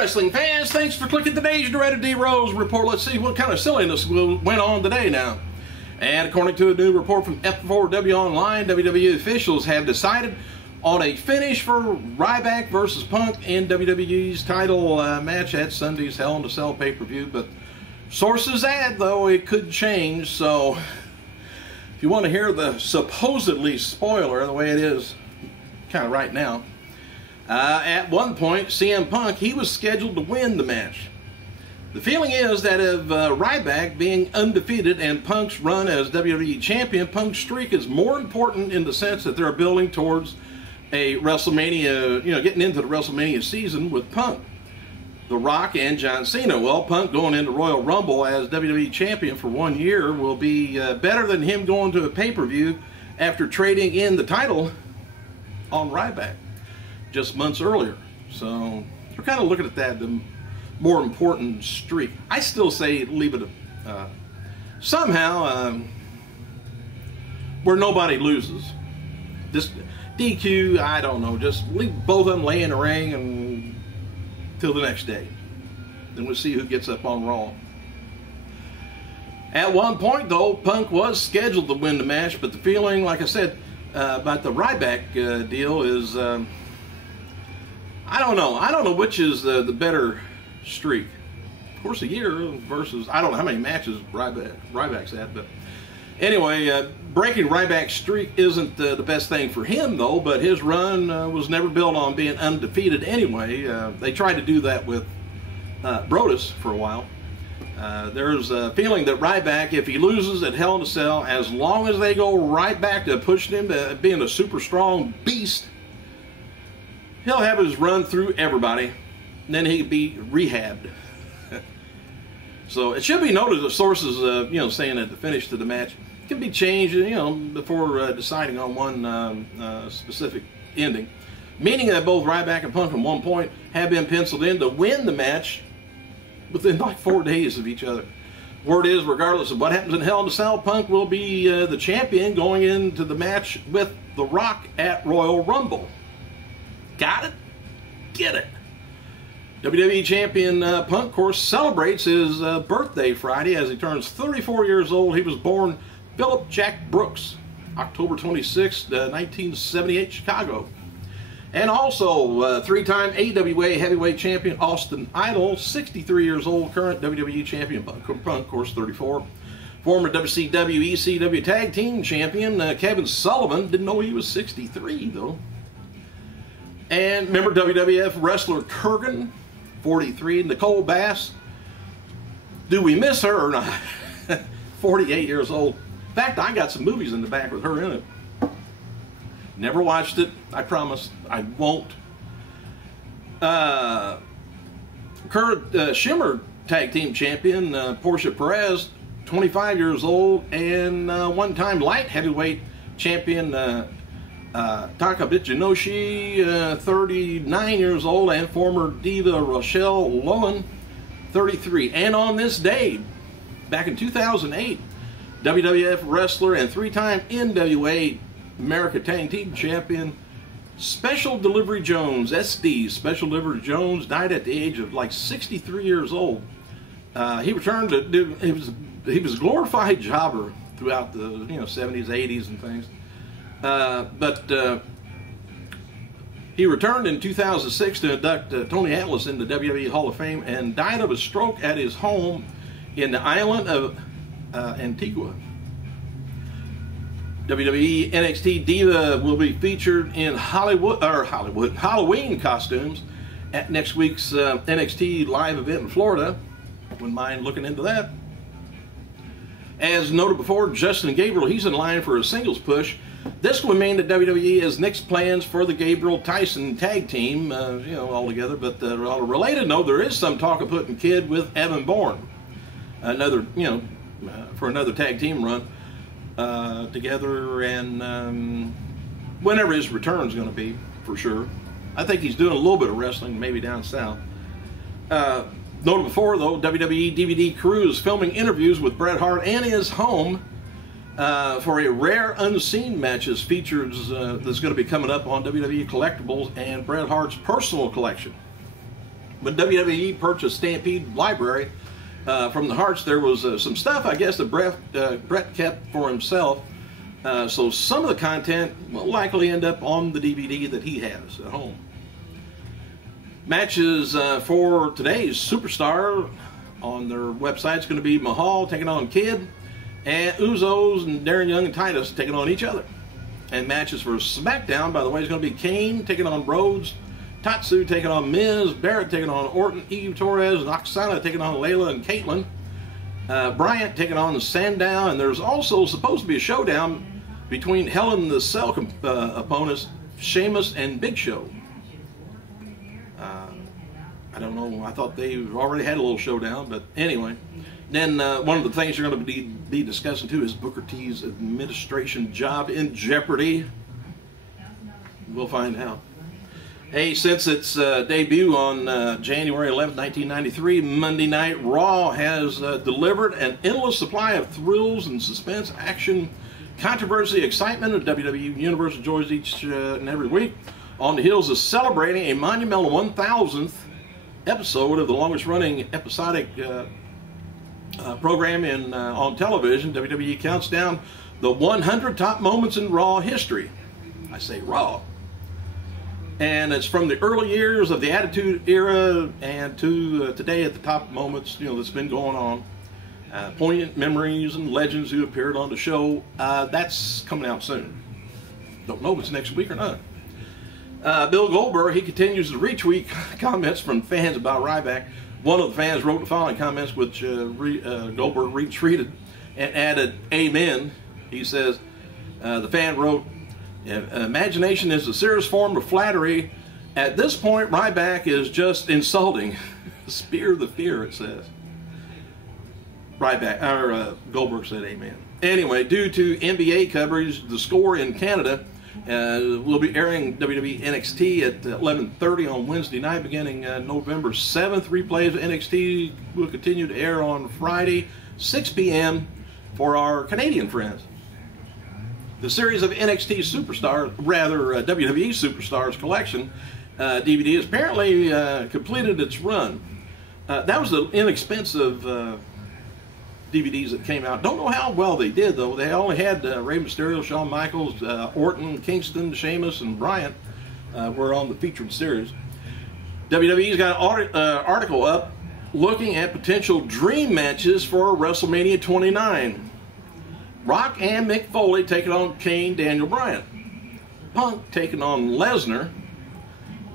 wrestling fans, thanks for clicking today's Dreaded D Rose report. Let's see what kind of silliness went on today now. And according to a new report from F4W Online, WWE officials have decided on a finish for Ryback versus Punk in WWE's title match at Sunday's Hell in a Cell pay-per-view. But sources add, though, it could change. So if you want to hear the supposedly spoiler, the way it is kind of right now, at one point, CM Punk, he was scheduled to win the match. The feeling is that of Ryback being undefeated and Punk's run as WWE Champion, Punk's streak is more important in the sense that they're building towards a WrestleMania, getting into the WrestleMania season with Punk, The Rock, and John Cena. Well, Punk going into Royal Rumble as WWE Champion for 1 year will be better than him going to a pay-per-view after trading in the title on Ryback just months earlier. So we're kind of looking at that, the more important streak. I still say leave it somehow where nobody loses. Just DQ, I don't know, just leave both of them lay in the ring and till the next day. Then we'll see who gets up on Raw. At one point, though, Punk was scheduled to win the match, but the feeling, like I said, about the Ryback deal is, I don't know. I don't know which is the better streak. Of course, a year versus, I don't know how many matches Ryback's had, but anyway, breaking Ryback's streak isn't the best thing for him, though, but his run was never built on being undefeated anyway. They tried to do that with Brodus for a while. There's a feeling that Ryback, if he loses at Hell in a Cell, as long as they go right back to pushing him to being a super strong beast, he'll have his run through everybody, and then he'd be rehabbed. So it should be noted that sources, saying that the finish to the match can be changed, before deciding on one specific ending. Meaning that both Ryback and Punk at one point have been penciled in to win the match within like 4 days of each other. Word is, regardless of what happens in Hell in a Cell, Punk will be the champion going into the match with The Rock at Royal Rumble. Got it? Get it. WWE Champion Punk, of course, celebrates his birthday Friday as he turns 34 years old. He was born Philip Jack Brooks, October 26, 1978, Chicago. And also, three-time AWA Heavyweight Champion Austin Idol, 63 years old, current WWE Champion Punk, of course, 34. Former WCW, ECW Tag Team Champion Kevin Sullivan, didn't know he was 63, though. And member WWF wrestler Hogan, 43. Nicole Bass, do we miss her or not? 48 years old. In fact, I got some movies in the back with her in it. Never watched it. I promise I won't. Current Shimmer Tag Team Champion Portia Perez, 25 years old, and one-time light heavyweight champion Takamitsu Inoshi, 39 years old, and former diva Rochelle Lowen, 33. And on this day, back in 2008, WWF wrestler and three-time NWA America Tag Team Champion Special Delivery Jones, SD, Special Delivery Jones, died at the age of like 63 years old. He returned to do, he was a glorified jobber throughout the 70s, 80s, and things. But he returned in 2006 to induct Tony Atlas in the WWE Hall of Fame and died of a stroke at his home in the island of Antigua. WWE NXT Diva will be featured in Halloween costumes at next week's NXT live event in Florida. Wouldn't mind looking into that. As noted before, Justin Gabriel, he's in line for a singles push. This will mean that WWE has next plans for the Gabriel-Tyson tag team, all together. But on a related note, there is some talk of putting Kid with Evan Bourne, another, for another tag team run together, and whenever his return is going to be, for sure. I think he's doing a little bit of wrestling, maybe down south. Noted before, though, WWE DVD crew is filming interviews with Bret Hart in his home for a rare unseen matches features that's going to be coming up on WWE Collectibles and Bret Hart's personal collection. when WWE purchased Stampede Library from the HART'S, there was some stuff, I guess, that Bret kept for himself. So some of the content will likely end up on the DVD that he has at home. Matches for today's Superstar on their website is going to be Mahal taking on Kidd, and Usos and Darren Young and Titus taking on each other. And matches for SmackDown, by the way, is going to be Kane taking on Rhodes, Tatsu taking on Miz, Barrett taking on Orton, Eve Torres, and Oksana taking on Layla and Caitlyn, Bryant taking on Sandow, and there's also supposed to be a showdown between Hell in the Cell opponents Sheamus and Big Show. I don't know, I thought they already had a little showdown, but anyway. Then one of the things you're going to be discussing too is Booker T's administration job in jeopardy. We'll find out. Hey, since its debut on January 11, 1993, Monday Night Raw has delivered an endless supply of thrills and suspense, action, controversy, excitement, and WWE Universe enjoys each and every week on the heels of celebrating a monumental 1,000th episode of the longest-running episodic program on television. WWE counts down the 100 top moments in Raw history. I say Raw. And it's from the early years of the Attitude Era and to today at the top moments, that's been going on. Poignant memories and legends who appeared on the show. That's coming out soon. Don't know if it's next week or not. Bill Goldberg, he continues to retweet comments from fans about Ryback. One of the fans wrote the following comments, which Goldberg retweeted and added, "Amen." He says, the fan wrote, "Imagination is a serious form of flattery. At this point, Ryback is just insulting." Spear the fear, it says. Goldberg said amen. Anyway, due to NBA coverage, The Score in Canada will be airing WWE NXT at 11:30 on Wednesday night beginning November 7th. Replays of NXT will continue to air on Friday, 6 p.m. for our Canadian friends. The series of NXT Superstars, WWE Superstars collection DVD has apparently completed its run. That was an inexpensive DVDs that came out. Don't know how well they did, though. They only had Rey Mysterio, Shawn Michaels, Orton, Kingston, Sheamus, and Bryant were on the featured series. WWE's got an article up looking at potential dream matches for WrestleMania 29. Rock and Mick Foley taking on Kane, Daniel Bryan. Punk taking on Lesnar.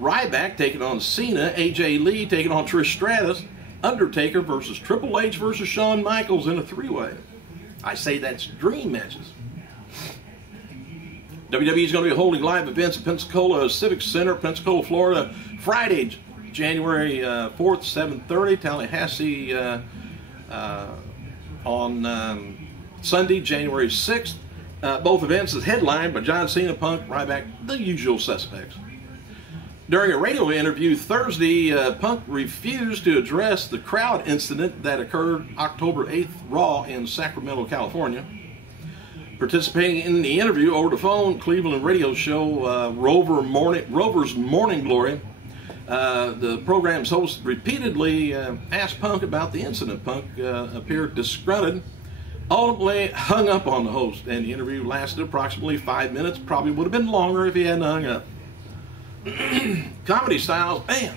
Ryback taking on Cena. AJ Lee taking on Trish Stratus. Undertaker versus Triple H versus Shawn Michaels in a three-way. I say that's dream matches. WWE is going to be holding live events at Pensacola Civic Center, Pensacola, Florida, Friday, January 4th, 7:30. Tallahassee on Sunday, January 6th. Both events is headlined by John Cena, Punk, Ryback, the usual suspects. During a radio interview Thursday, Punk refused to address the crowd incident that occurred October 8th Raw in Sacramento, California. Participating in the interview over the phone, Cleveland radio show Rover's Morning Glory, the program's host repeatedly asked Punk about the incident. Punk appeared disgruntled, ultimately hung up on the host, and the interview lasted approximately 5 minutes. Probably would have been longer if he hadn't hung up. Comedy styles, man,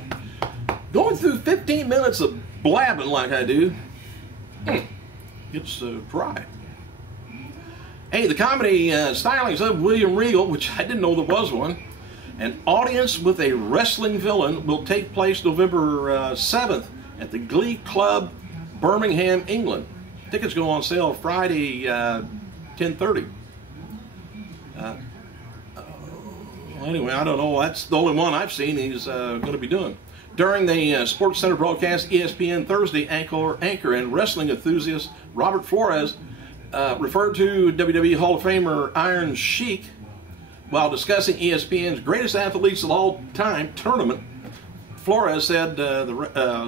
going through 15 minutes of blabbing like I do, it's dry. Hey, the comedy stylings of William Regal, which I didn't know there was one, An Audience with a Wrestling Villain, will take place November 7th at the Glee Club, Birmingham, England. Tickets go on sale Friday, 10:30. Anyway, I don't know. That's the only one I've seen he's going to be doing. During the Sports Center broadcast, ESPN Thursday anchor and wrestling enthusiast Robert Flores referred to WWE Hall of Famer Iron Sheik while discussing ESPN's Greatest Athletes of All Time tournament. Flores said the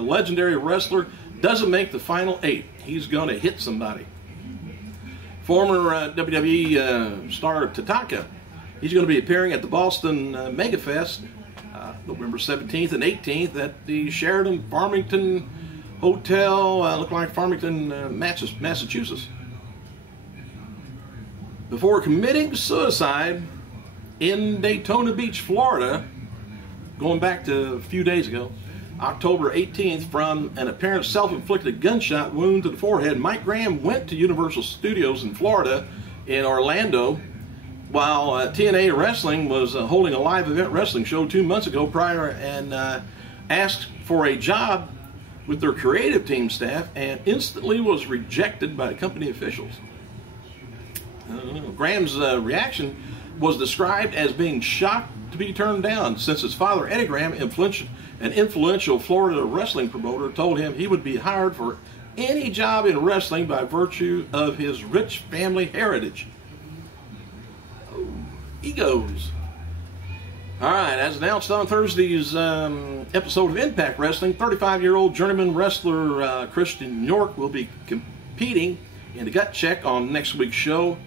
legendary wrestler doesn't make the final 8. He's going to hit somebody. Former WWE star Tatanka, he's going to be appearing at the Boston MegaFest November 17th and 18th at the Sheraton Farmington Hotel, look like Farmington, Massachusetts. Before committing suicide in Daytona Beach, Florida, going back to a few days ago, October 18th, from an apparent self-inflicted gunshot wound to the forehead, Mike Graham went to Universal Studios in Florida, in Orlando, while TNA Wrestling was holding a live event wrestling show 2 months ago prior, and asked for a job with their creative team staff, and instantly was rejected by company officials. Graham's reaction was described as being shocked to be turned down, since his father, Eddie Graham, an influential Florida wrestling promoter, told him he would be hired for any job in wrestling by virtue of his rich family heritage. Oh, egos. All right, as announced on Thursday's episode of Impact Wrestling, 35-year-old journeyman wrestler Christian York will be competing in the gut check on next week's show.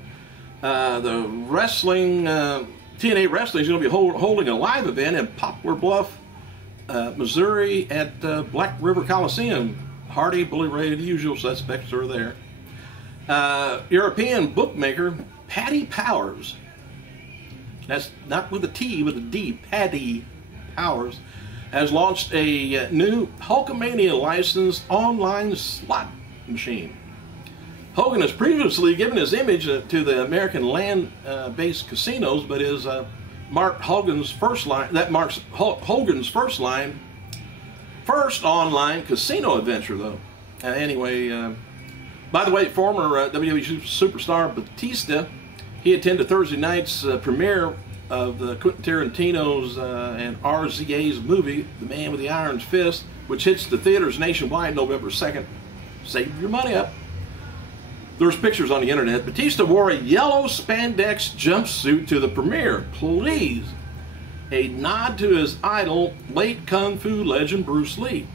The wrestling, TNA Wrestling is going to be holding a live event in Poplar Bluff, Missouri at Black River Coliseum. Hardy, Bully Ray, the usual suspects are there. European bookmaker Paddy Powers, that's not with a T, with a D, Paddy Powers, has launched a new Hulkamania licensed online slot machine. Hogan has previously given his image to the American land-based casinos, but is marked Hogan's first line. That marks Hogan's first online casino adventure, though. Anyway, by the way, former WWE superstar Batista, he attended Thursday night's premiere of Quentin Tarantino's and RZA's movie, The Man with the Iron Fist, which hits the theaters nationwide November 2nd. Save your money up. There's pictures on the internet. Batista wore a yellow spandex jumpsuit to the premiere. Please. A nod to his idol, late Kung Fu legend Bruce Lee,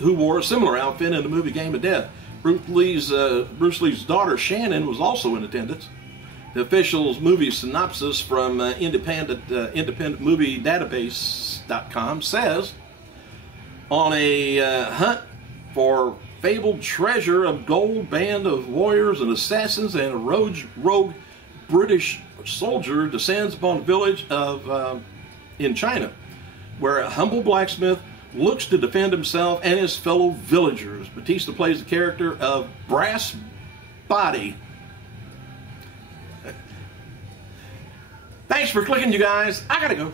who wore a similar outfit in the movie Game of Death. Bruce Lee's daughter Shannon was also in attendance. The official movie synopsis from independent movie database.com says, on a hunt for fabled treasure of gold, band of warriors and assassins and a rogue British soldier descends upon a village of in China, where a humble blacksmith looks to defend himself and his fellow villagers. Batista plays the character of Brass Body. Thanks for clicking, you guys. I gotta go.